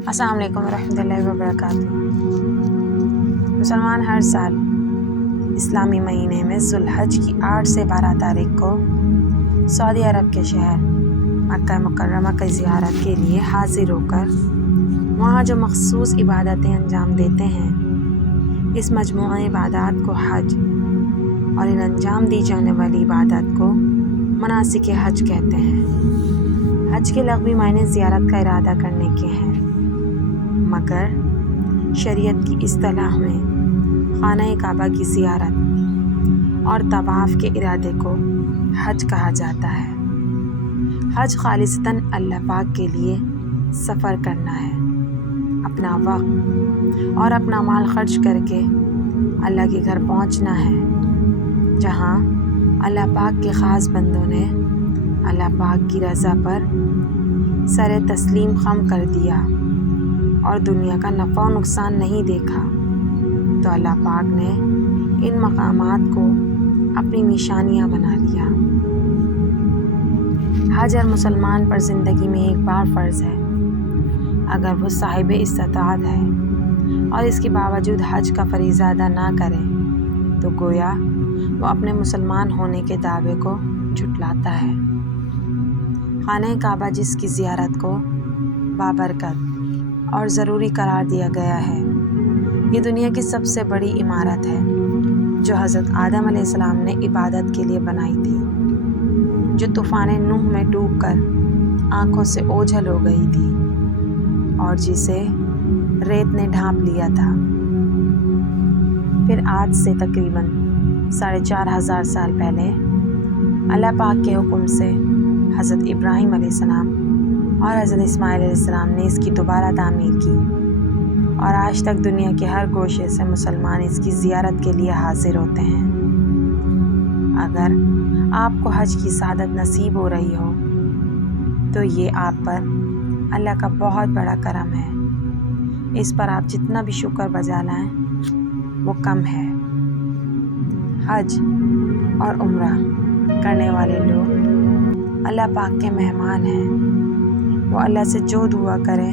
السلام علیکم ورحمۃ اللہ وبرکاتہ۔ مسلمان ہر سال اسلامی مہینے میں ذوالحج کی 8 سے 12 تاریخ کو سعودی عرب کے شہر مکہ مکرمہ کی زیارت کے لیے حاضر ہو کر وہاں جو مخصوص عبادتیں انجام دیتے ہیں، اس مجموعہ عبادات کو حج اور ان انجام دی جانے والی عبادت کو مناسک حج کہتے ہیں۔ حج کے لغوی معنی زیارت کا ارادہ کرنے کے ہیں، مگر شریعت کی اصطلاح میں خانہ کعبہ کی زیارت اور طواف کے ارادے کو حج کہا جاتا ہے۔ حج خالصتاً اللہ پاک کے لیے سفر کرنا ہے، اپنا وقت اور اپنا مال خرچ کر کے اللہ کے گھر پہنچنا ہے، جہاں اللہ پاک کے خاص بندوں نے اللہ پاک کی رضا پر سر تسلیم خم کر دیا اور دنیا کا نفع و نقصان نہیں دیکھا، تو اللہ پاک نے ان مقامات کو اپنی نشانیاں بنا لیا۔ حج ہر مسلمان پر زندگی میں ایک بار فرض ہے۔ اگر وہ صاحب استطاعت ہے اور اس کے باوجود حج کا فریضہ ادا نہ کرے تو گویا وہ اپنے مسلمان ہونے کے دعوے کو جھٹلاتا ہے۔ خانہ کعبہ جس کی زیارت کو بابرکت اور ضروری قرار دیا گیا ہے، یہ دنیا کی سب سے بڑی عمارت ہے جو حضرت آدم علیہ السلام نے عبادت کے لیے بنائی تھی، جو طوفان نوح میں ڈوب کر آنکھوں سے اوجھل ہو گئی تھی اور جسے ریت نے ڈھانپ لیا تھا۔ پھر آج سے تقریباً 4500 سال پہلے اللہ پاک کے حکم سے حضرت ابراہیم علیہ السلام اور حضرت اسماعیل علیہ السلام نے اس کی دوبارہ تعمیر کی، اور آج تک دنیا کے ہر گوشے سے مسلمان اس کی زیارت کے لیے حاضر ہوتے ہیں۔ اگر آپ کو حج کی سعادت نصیب ہو رہی ہو تو یہ آپ پر اللہ کا بہت بڑا کرم ہے، اس پر آپ جتنا بھی شکر بجا لائیں وہ کم ہے۔ حج اور عمرہ کرنے والے لوگ اللہ پاک کے مہمان ہیں، وہ اللہ سے جو دعا کریں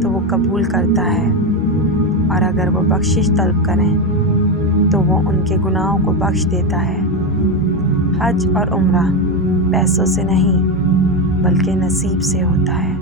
تو وہ قبول کرتا ہے، اور اگر وہ بخشش طلب کریں تو وہ ان کے گناہوں کو بخش دیتا ہے۔ حج اور عمرہ پیسوں سے نہیں بلکہ نصیب سے ہوتا ہے۔